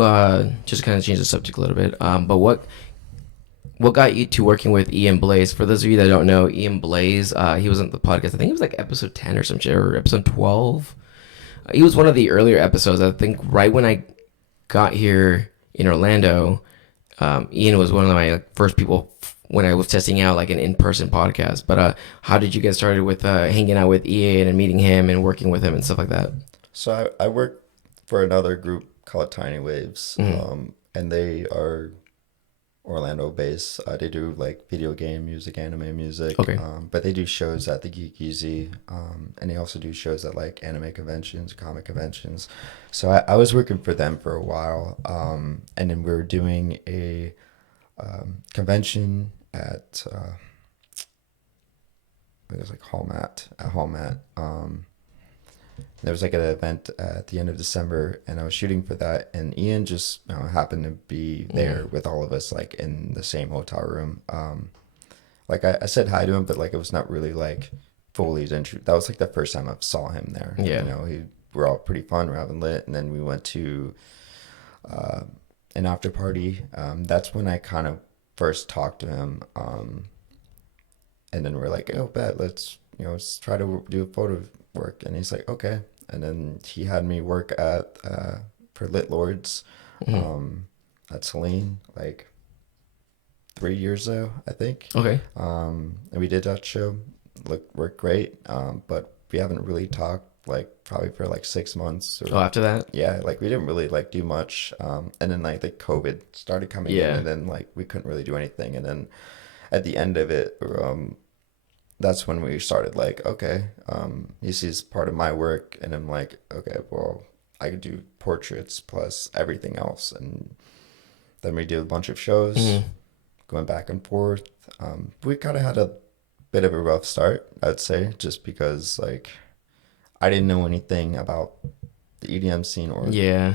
just kind of change the subject a little bit, but what got you to working with Ian Blaze? For those of you that don't know, Ian Blaze, he was on the podcast, I think it was like episode 10 or some shit, or episode 12. He was one of the earlier episodes. I think right when I got here in Orlando, Ian was one of my first people when I was testing out like an in-person podcast. But how did you get started with hanging out with Ian and meeting him and working with him and stuff like that? So I work for another group called Tiny Waves, and they are Orlando based. They do like video game music, anime music, but they do shows at the Geek Easy, and they also do shows at like anime conventions, comic conventions. So I was working for them for a while, and then we were doing a convention at it was like Hallmat. There was like an event at the end of December, and I was shooting for that, and Ian just happened to be there with all of us, like in the same hotel room. Like I said hi to him, but like it was not really like fully that was like the first time I saw him there. Yeah. You know, we're all pretty fun, we're having lit, and then we went to an after party. That's when I kind of first talked to him, and then we're like, oh, bet, let's try to do a photo work. And he's like, okay. And then he had me work at for Lit Lords At Celine, like 3 years ago, I think. Okay. And we did that show. Worked great. But we haven't really talked like probably for like 6 months. Oh, after that? Yeah, like we didn't really like do much. And then like the COVID started coming in, and then like we couldn't really do anything. And then at the end of it, that's when we started like, okay, he sees part of my work, and I'm like, okay, well, I could do portraits plus everything else. And then we did a bunch of shows, going back and forth. We kind of had a bit of a rough start, I'd say, just because like I didn't know anything about the EDM scene or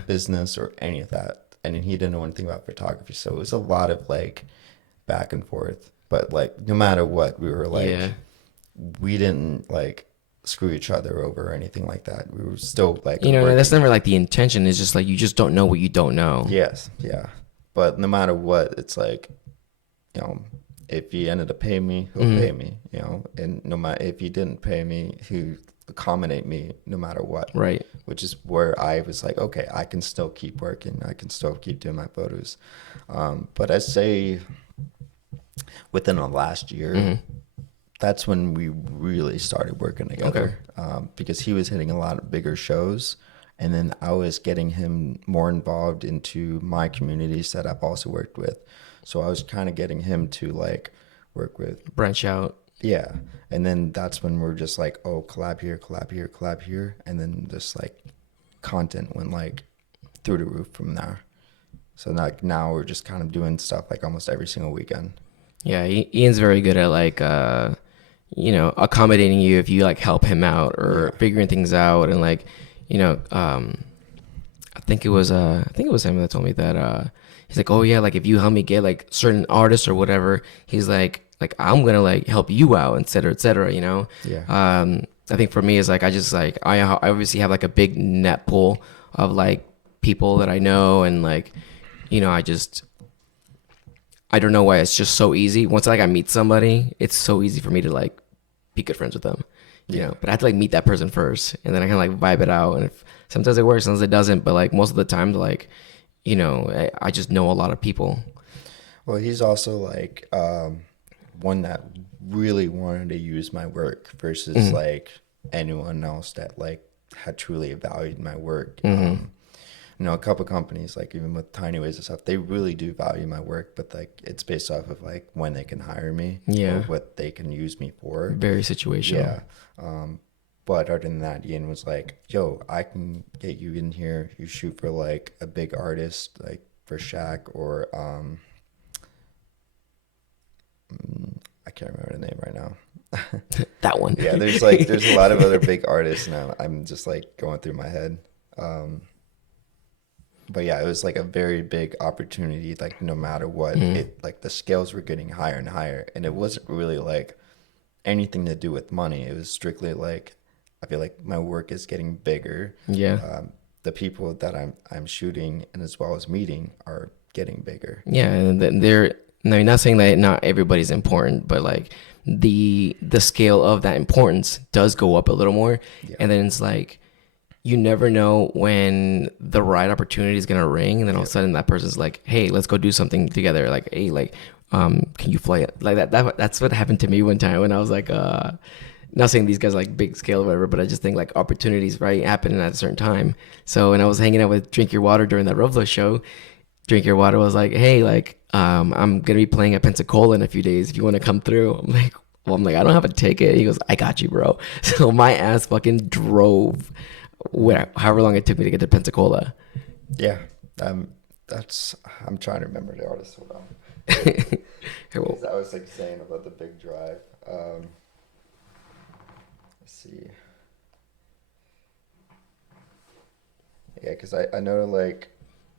business or any of that. And he didn't know anything about photography. So it was a lot of like back and forth. But like no matter what, we were like, we didn't like screw each other over or anything like that. We were still like, that's never like the intention. It's just like you just don't know what you don't know. Yes, yeah. But no matter what, it's like, if he ended up paying me, he'll pay me, and no matter if he didn't pay me, he'll accommodate me no matter what. Right. Which is where I was like, okay, I can still keep working. I can still keep doing my photos. But I'd say within the last year, that's when we really started working together. Because he was hitting a lot of bigger shows. And then I was getting him more involved into my communities that I've also worked with. So I was kind of getting him to like work with. Branch out. Yeah. And then that's when we're just like, oh, collab here, collab here, collab here. And then just like content went like through the roof from there. So like now we're just kind of doing stuff like almost every single weekend. Yeah. Ian's very good at like, accommodating you if you like help him out or figuring things out. And like, I think it was him that told me that, he's like, oh yeah, like if you help me get like certain artists or whatever, he's like I'm gonna like help you out, et cetera, Yeah. I think for me is like I obviously have like a big net pool of like people that I know, and like I don't know why it's just so easy. Once like I meet somebody, it's so easy for me to like be good friends with them. But I have to like meet that person first, and then I can like vibe it out. And sometimes it works, sometimes it doesn't. But like most of the time, like I just know a lot of people. Well, he's also like one that really wanted to use my work versus like anyone else that like had truly valued my work. A couple companies, like even with Tiny Ways and stuff, they really do value my work, but like it's based off of like when they can hire me, or what they can use me for. Very situational. Yeah. But other than that, Ian was like, yo, I can get you in here. You shoot for like a big artist, like for Shaq or I can't remember the name right now. That one. Yeah, there's a lot of other big artists now. I'm just like going through my head. But yeah, it was like a very big opportunity. Like no matter what, it like the scales were getting higher and higher, and it wasn't really like anything to do with money. It was strictly like I feel like my work is getting bigger. Yeah. The people that I'm shooting and as well as meeting are getting bigger. Yeah, and they're. I mean, not saying that not everybody's important, but like the scale of that importance does go up a little more, and then it's like you never know when the right opportunity is gonna ring, and then all of a sudden that person's like, "Hey, let's go do something together." Like, "Hey, like, can you fly it?" Like that. That's what happened to me one time when I was like, not saying these guys like big scale or whatever, but I just think like opportunities right happening at a certain time. So when I was hanging out with Drink Your Water during that Rovlo show, Drink Your Water was like, "Hey, like, I'm gonna be playing at Pensacola in a few days. If you want to come through." I'm like, I don't have a ticket. He goes, "I got you, bro." So my ass fucking drove however long it took me to get to Pensacola. Yeah. I'm trying to remember the artist. Hold on. I was like saying about the big drive. Let's see. Yeah, because I know like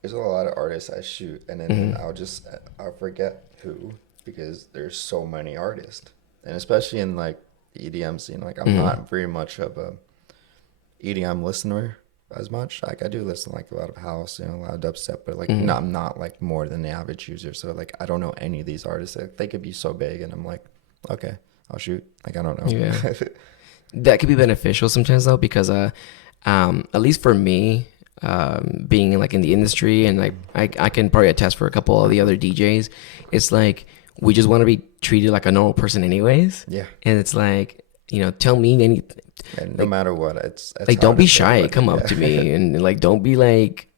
there's a lot of artists I shoot, and then I'll forget who, because there's so many artists, and especially in like the EDM scene, like I'm not very much of a EDM listener as much. Like I do listen like a lot of house, a lot of dubstep, but like no, I'm not like more than the average user. So like I don't know any of these artists. Like, they could be so big, and I'm like, okay, I'll shoot. Like I don't know. Yeah. That could be beneficial sometimes though, because at least for me, being like in the industry, and like I can probably attest for a couple of the other DJs, it's like we just want to be treated like a normal person anyways. Yeah. And it's like, tell me anything. And no matter what, it's like, don't be shy. Come up to me and like, don't be like,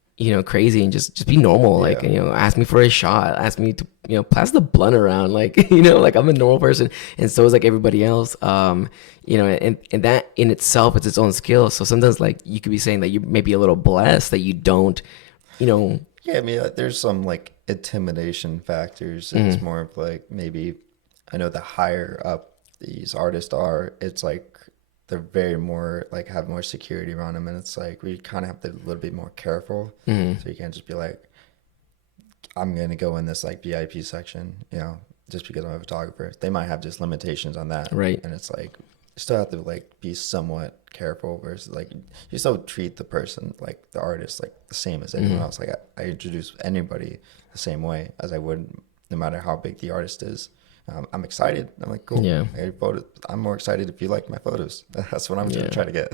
crazy, and just be normal. Like, ask me for a shot, ask me to, pass the blunt around. Like, like I'm a normal person, and so is like everybody else. And that in itself, it's its own skill. So sometimes like you could be saying that you may be a little blessed that you don't, Yeah, I mean, there's some like intimidation factors. It's more of like, maybe, I know the higher up these artists are, it's like they're very more like have more security around them, and it's like we kind of have to be a little bit more careful. So you can't just be like, I'm gonna go in this like VIP section, just because I'm a photographer. They might have just limitations on that, right? And it's like you still have to like be somewhat careful, versus like you still treat the person, like the artist, like the same as anyone else. Like I introduce anybody the same way as I would, no matter how big the artist is. I'm excited. I'm like, cool. Yeah. I'm more excited if you like my photos. That's what I'm gonna try to get.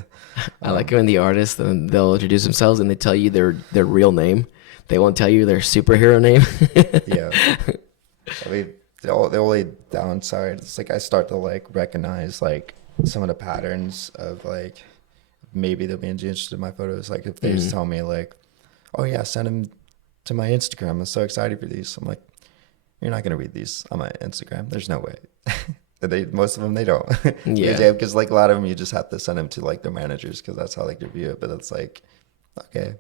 I like it when the artists, they'll introduce themselves and they tell you their real name. They won't tell you their superhero name. Yeah. I mean, the only downside is like I start to like recognize like some of the patterns of like maybe they'll be interested in my photos. Like if they just tell me like, oh yeah, send them to my Instagram. I'm so excited for these. I'm like, you're not gonna read these on my Instagram. There's no way. Most of them they don't. Yeah. Because like a lot of them you just have to send them to like their managers, because that's how they review it. But it's like, okay,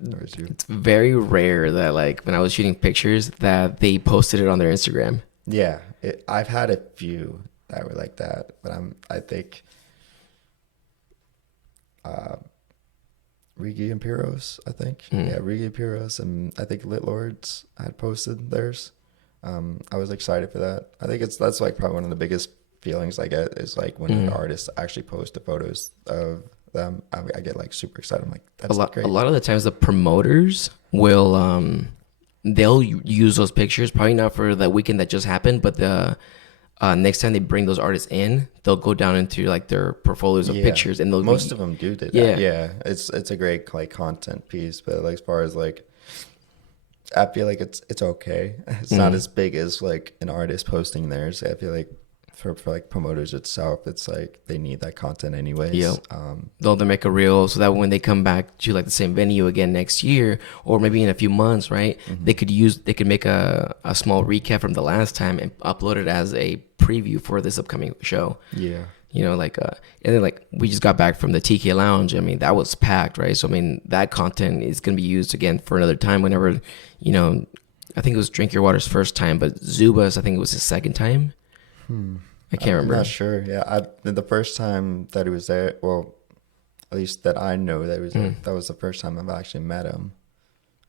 where's you? It's very rare that like when I was shooting pictures that they posted it on their Instagram. Yeah, I've had a few that were like that, but I think Rigi and Piros, I think. Yeah, Rigi and Piros, and I think Lit Lords had posted theirs. I was excited for that. I think that's like probably one of the biggest feelings I get is like when an artist actually posts the photos of them. I get like super excited. I'm like, that's great. A lot of the times the promoters will they'll use those pictures, probably not for the weekend that just happened, but the next time they bring those artists in, they'll go down into like their portfolios of pictures, and most of them do that. Yeah, it's a great like content piece, but like as far as like, I feel like it's okay. It's not as big as like an artist posting theirs. I feel like for like promoters itself, it's like they need that content anyways. Yeah. They'll make a reel so that when they come back to like the same venue again next year, or maybe in a few months, right? They could make a small recap from the last time and upload it as a preview for this upcoming show. Yeah. And then like we just got back from the TK Lounge. I mean, that was packed, right? So I mean, that content is gonna be used again for another time whenever, I think it was Drink Your Water's first time, but Zuba's, I think it was his second time. I can't remember. I'm not sure. Yeah, the first time that he was there, well, at least that I know that he was there, that was the first time I've actually met him.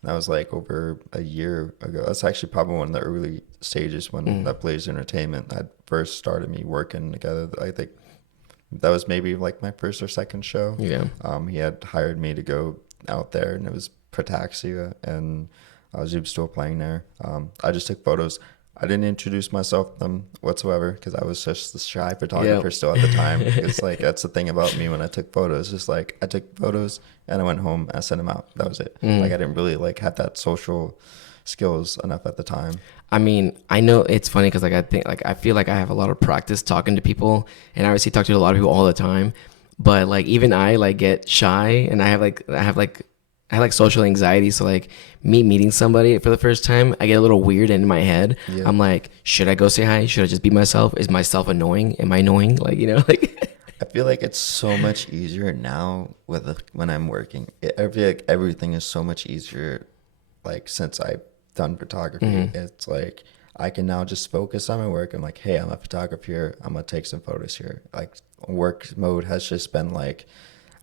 And that was like over a year ago. That's actually probably one of the early stages when that Blaze Entertainment had first started me working together. I think that was maybe like my first or second show. Yeah. He had hired me to go out there, and it was Prataxia, and Zoob's still playing there. I just took photos. I didn't introduce myself to them whatsoever because I was just the shy photographer still at the time. It's like, that's the thing about me when I took photos. Just like I took photos and I went home and I sent them out. That was it. Like I didn't really like have that social skills enough at the time. I mean, I know it's funny because like I feel like I have a lot of practice talking to people, and I obviously talk to a lot of people all the time. But like even I like get shy, and I have social anxiety. So like me meeting somebody for the first time, I get a little weird in my head. Yeah. I'm like, should I go say hi? Should I just be myself? Is myself annoying? Am I annoying? Like, like. I feel like it's so much easier now when I'm working. I feel like everything is so much easier. Like since I've done photography, it's like I can now just focus on my work. I'm like, hey, I'm a photographer here. I'm gonna take some photos here. Like work mode has just been like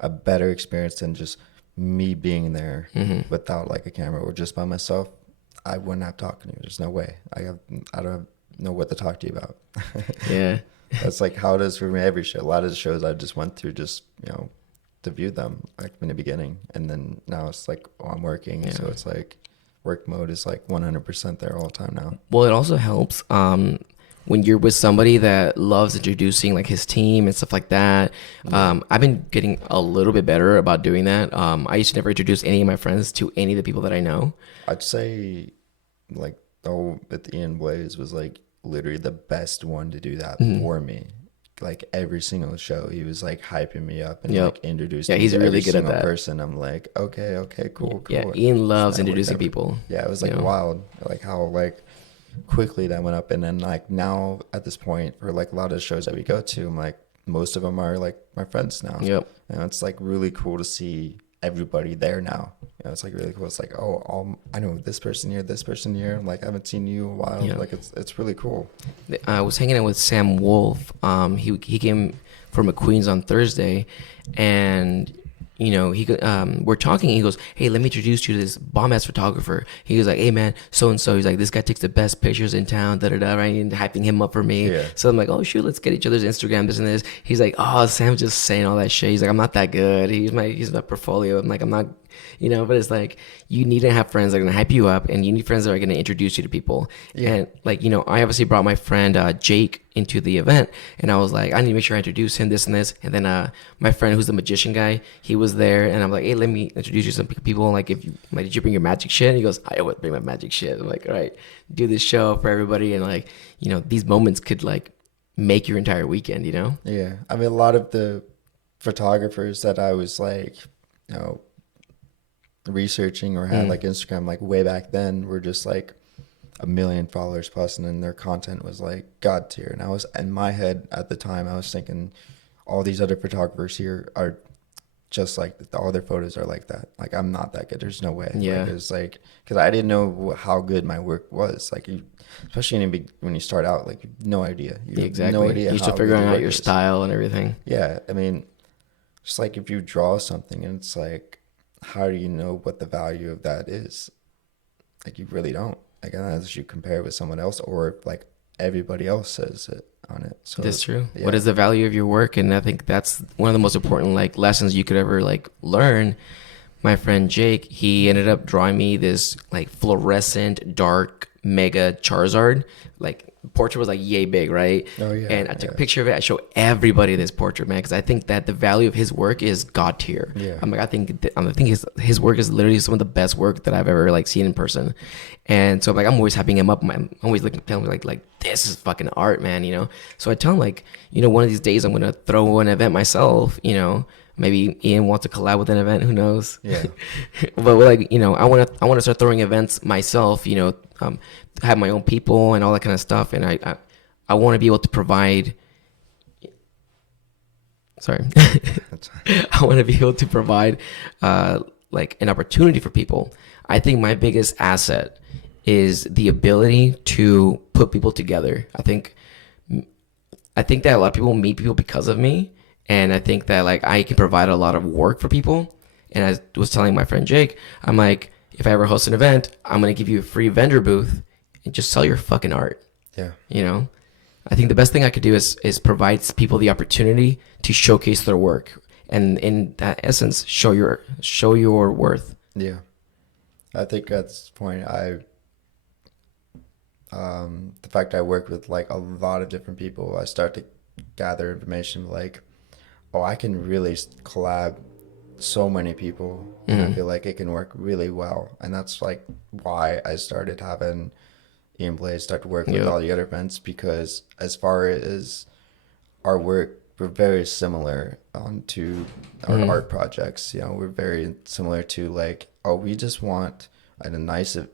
a better experience than just me being there without like a camera or just by myself. I wouldn't have talked to you. There's no way. I don't know what to talk to you about. Yeah. That's like how it is for me every show. A lot of the shows I just went through just, to view them like in the beginning. And then now it's like, I'm working. Yeah. So it's like work mode is like 100% there all the time now. Well, it also helps when you're with somebody that loves introducing like his team and stuff like that. I've been getting a little bit better about doing that. I used to never introduce any of my friends to any of the people that I know. I'd say like with Ian Blaze was like literally the best one to do that for me. Like every single show, he was like hyping me up and like introducing me he's to really every good single at that person. I'm like, okay, cool. Yeah, Ian loves introducing people. Yeah, it was like wild, like how like quickly that went up. And then like now at this point, for like a lot of the shows that we go to, I'm like most of them are like my friends now. Yep. And it's like really cool to see everybody there now. You know, it's like really cool. It's like, I know this person here. Like I haven't seen you in a while. Yeah. Like it's really cool. I was hanging out with Sam Wolf. He came from McQueen's on Thursday, and you know we're talking. He goes, "Hey, let me introduce you to this bomb ass photographer." He was like, "Hey man, so and so." He's like, "This guy takes the best pictures in town." Da da da. Right, and hyping him up for me. Yeah. So I'm like, "Oh shoot, let's get each other's Instagram. This and this." He's like, "Oh, Sam's just saying all that shit." He's like, "I'm not that good. He's my portfolio." I'm like, "I'm not." You know, but it's like you need to have friends that are gonna hype you up, and you need friends that are gonna introduce you to people. Yeah. And like, you know, I obviously brought my friend Jake into the event, and I was like, I need to make sure I introduce him, this and this. And then my friend who's the magician guy, he was there, and I'm like, hey, let me introduce you to some people. Like, did you bring your magic shit? And he goes, I always bring my magic shit. I'm like, all right, do this show for everybody, and like, you know, these moments could like make your entire weekend. You know? Yeah, I mean, a lot of the photographers that I was like, you know, researching or had like Instagram like way back then were just like 1 million followers plus, and then their content was like god tier. And I was in my head at the time, I was thinking all these other photographers here are just like all their photos are like that. Like I'm not that good. There's no way. Yeah. Like, it's like because I didn't know how good my work was. Like especially when you start out, like no idea. You exactly. have no idea. You're still figuring out your style and everything. Yeah, I mean, just like if you draw something and it's like, how do you know what the value of that is? Like you really don't. Like unless you compare it with someone else or like everybody else says it on it. So that's true. Yeah. What is the value of your work? And I think that's one of the most important like lessons you could ever like learn. My friend Jake, he ended up drawing me this like fluorescent dark mega Charizard. Like portrait was like yay big, right? Oh yeah. And I took a picture of it. I show everybody this portrait, man, because I think that the value of his work is god tier. Yeah. I'm like, I think his work is literally some of the best work that I've ever like seen in person. And so like I'm always hyping him up. I'm always looking telling him like this is fucking art, man. You know. So I tell him like, you know, one of these days I'm gonna throw an event myself. You know. Maybe Ian wants to collab with an event. Who knows? Yeah. But like, you know, I want to start throwing events myself. You know, have my own people and all that kind of stuff. And I want to be able to provide. Sorry, I want to be able to provide like an opportunity for people. I think my biggest asset is the ability to put people together. I think that a lot of people meet people because of me. And I think that like I can provide a lot of work for people. And I was telling my friend Jake, I'm like, if I ever host an event, I'm going to give you a free vendor booth and just sell your fucking art. Yeah. You know, I think the best thing I could do is provide people the opportunity to showcase their work. And in that essence, show your worth. Yeah. I think at this point, the fact I work with like a lot of different people, I start to gather information like, oh, I can really collab so many people. And I feel like it can work really well. And that's like why I started having Ian Blaze start to work with all the other events, because as far as our work, we're very similar to our art projects. You know, we're very similar to like, oh, we just want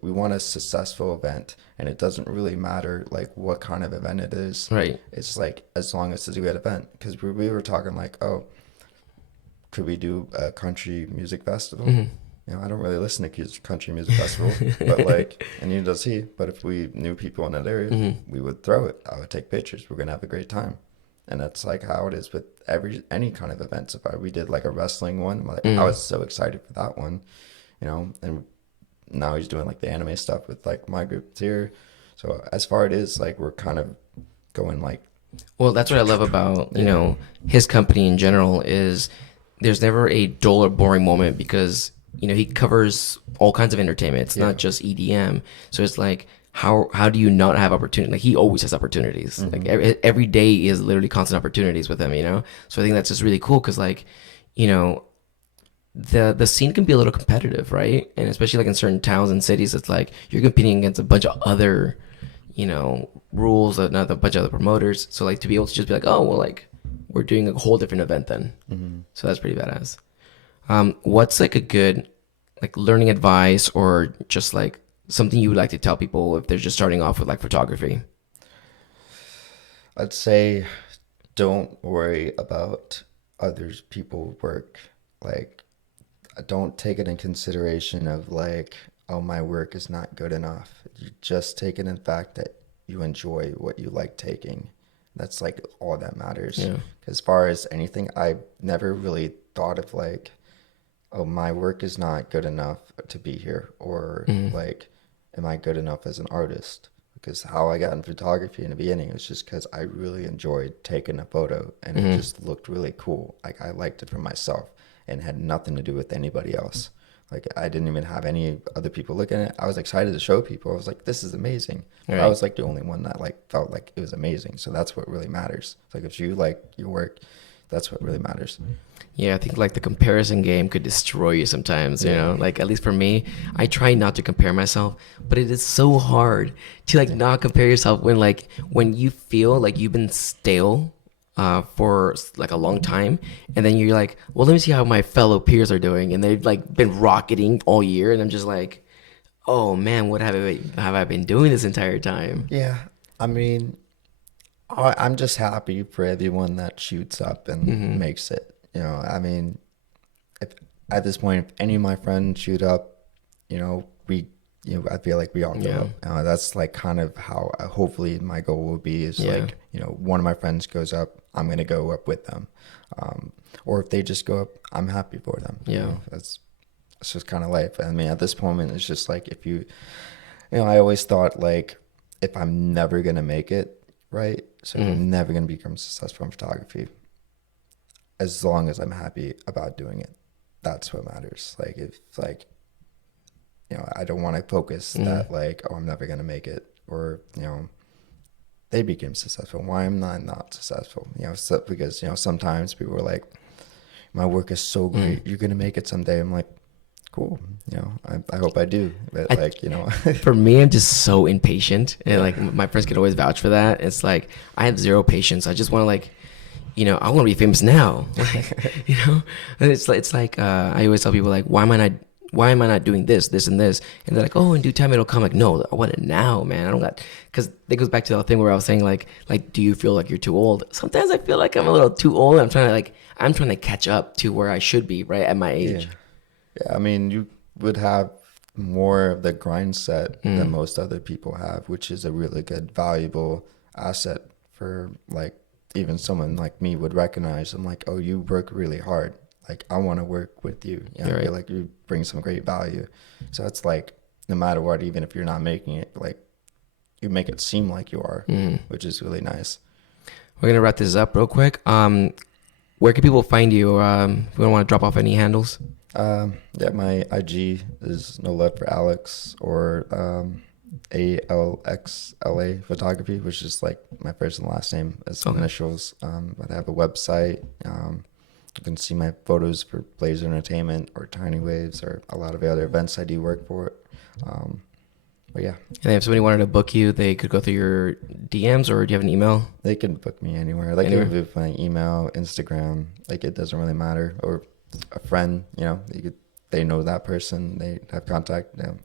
we want a successful event, and it doesn't really matter like what kind of event it is. Right. It's like as long as it's a good event, because we were talking like, oh, could we do a country music festival? You know, I don't really listen to country music festival, but like, and neither does he. But if we knew people in that area, we would throw it. I would take pictures. We're gonna have a great time, and that's like how it is with any kind of events. We did like a wrestling one, like, I was so excited for that one, you know, and now he's doing like the anime stuff with like my group here. So as far it is, like we're kind of going like. Well, that's what I love about, you know, his company in general is there's never a dull or boring moment, because, you know, he covers all kinds of entertainment. It's not just EDM. So it's like, how do you not have opportunity? Like he always has opportunities. Like every day is literally constant opportunities with him, you know? So I think that's just really cool because like, you know, the scene can be a little competitive, right? And especially like in certain towns and cities, it's like you're competing against a bunch of other, you know, rules, another bunch of other promoters. So like to be able to just be like, oh, well, like we're doing a whole different event then. So that's pretty badass. What's like a good like learning advice or just like something you would like to tell people if they're just starting off with like photography? I'd say don't worry about others people work. Like don't take it in consideration of like, oh, my work is not good enough. You just take it in fact that you enjoy what you like taking. That's like all that matters. Yeah. As far as anything, I never really thought of like, oh, my work is not good enough to be here, or like, am I good enough as an artist? Because how I got in photography in the beginning was just because I really enjoyed taking a photo and it just looked really cool. Like I liked it for myself and had nothing to do with anybody else. Like I didn't even have any other people looking at it. I was excited to show people. I was like, this is amazing. Right. I was like the only one that like felt like it was amazing. So that's what really matters. It's like if you like your work, that's what really matters. Yeah, I think like the comparison game could destroy you sometimes, you know, like at least for me, I try not to compare myself, but it is so hard to like not compare yourself when you feel like you've been stale for like a long time, and then you're like, well, let me see how my fellow peers are doing, and they've like been rocketing all year, and I'm just like, oh man, what have I been doing this entire time? Yeah, I mean, I'm just happy for everyone that shoots up and makes it. You know, I mean, if at this point, if any of my friends shoot up, you know, I feel like we all go up. That's like kind of how hopefully my goal will be is like, you know, one of my friends goes up, I'm going to go up with them. Or if they just go up, I'm happy for them. Yeah. You know, that's just kind of life. I mean, at this moment, it's just like if you know, I always thought like if I'm never going to make it, right? So I'm never going to become successful in photography. As long as I'm happy about doing it, that's what matters. Like if like, you know, I don't want to focus that like, oh, I'm never going to make it, or, you know, they became successful. Why am I not successful? You know, so, because, you know, sometimes people are like, my work is so great. You're going to make it someday. I'm like, cool. You know, I hope I do. But like, you know, for me, I'm just so impatient, and like my friends can always vouch for that. It's like, I have zero patience. I just want to like, you know, I want to be famous now. Like, you know, and it's like I always tell people like, why am I not doing this, and this? And they're like, oh, in due time it'll come. Like, no, I want it now, man. I don't got, because it goes back to the thing where I was saying like, do you feel like you're too old? Sometimes I feel like I'm a little too old. I'm trying to catch up to where I should be, right, at my age. Yeah, I mean, you would have more of the grind set than most other people have, which is a really good, valuable asset for like even someone like me would recognize. I'm like, oh, you work really hard. Like, I want to work with you. You know, I feel like you bring some great value. So it's like, no matter what, even if you're not making it, like, you make it seem like you are, which is really nice. We're going to wrap this up real quick. Where can people find you? If we don't want to drop off any handles. Yeah, my IG is NoLoveForAlex, or ALXLA Photography, which is like my first and last name as initials. But I have a website. You can see my photos for Blaze Entertainment or Tiny Waves or a lot of the other events I do work for. But yeah. And if somebody wanted to book you, they could go through your DMs, or do you have an email? They can book me anywhere. Like anywhere? My email, Instagram, like it doesn't really matter. Or a friend, you know, they know that person, they have contact. You know.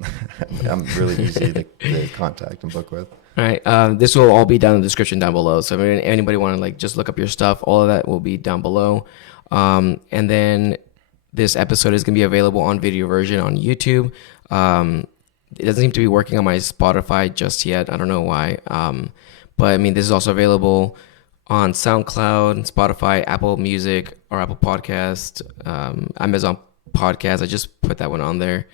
I'm really easy to contact and book with. All right. This will all be down in the description down below. So if anybody want to like just look up your stuff, all of that will be down below. And then this episode is going to be available on video version on YouTube. It doesn't seem to be working on my Spotify just yet. I don't know why. But I mean, this is also available on SoundCloud, Spotify, Apple Music, or Apple Podcast, Amazon Podcast. I just put that one on there.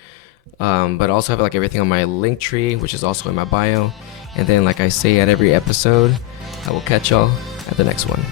But I also have like everything on my Linktree, which is also in my bio. And then, like I say at every episode, I will catch y'all at the next one.